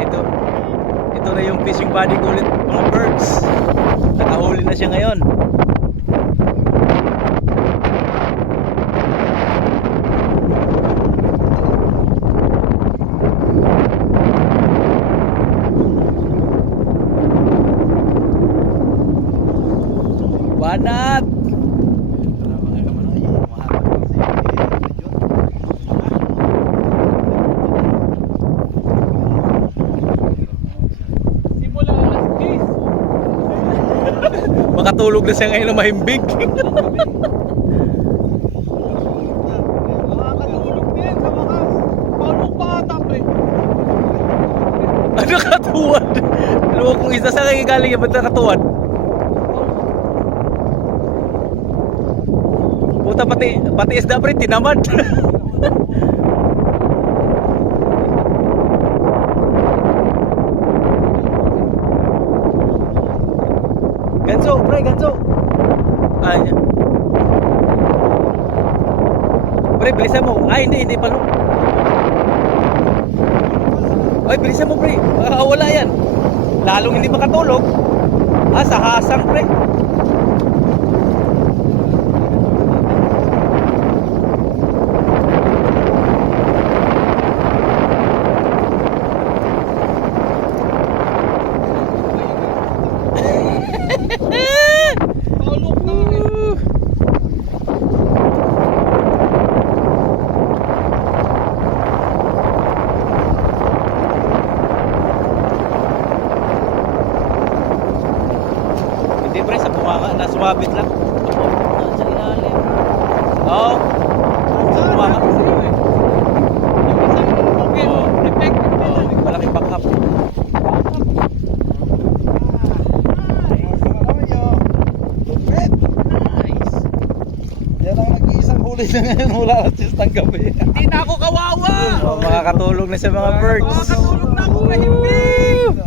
Ito. Ito na yung fishing buddy ko ulit, mga birds. Nakahuli na siya ngayon. Banat! Makatulog na siya ngayon na mahimbing. Nakakatulog din sa wakas. Paulog pa ata, pre. Ano nakatuwad? Alam mo kung isa sa galing yan, ba't nakatuwad? Puta, pati isda pre, tinamad. Ganso, pre, ganso. Ah, yan. Pre, bilisan mo. Ay, hindi pala. Ay, bilisan mo, pre. Wala yan. Lalong hindi makatulog. Ah, sa hasang, pre. Paulog na eh. Hindi pre, sa bunganga na sumabit lang. Sa ilalim. Oo. Sa bunganga. Malaking backup. Nice. Yan ang nag-iisang huli na ngayon mula alas 6 ng gabi. Hindi na ako kawawa. Makakatulog na sa mga birds. Makakatulog na ako, mahimbing!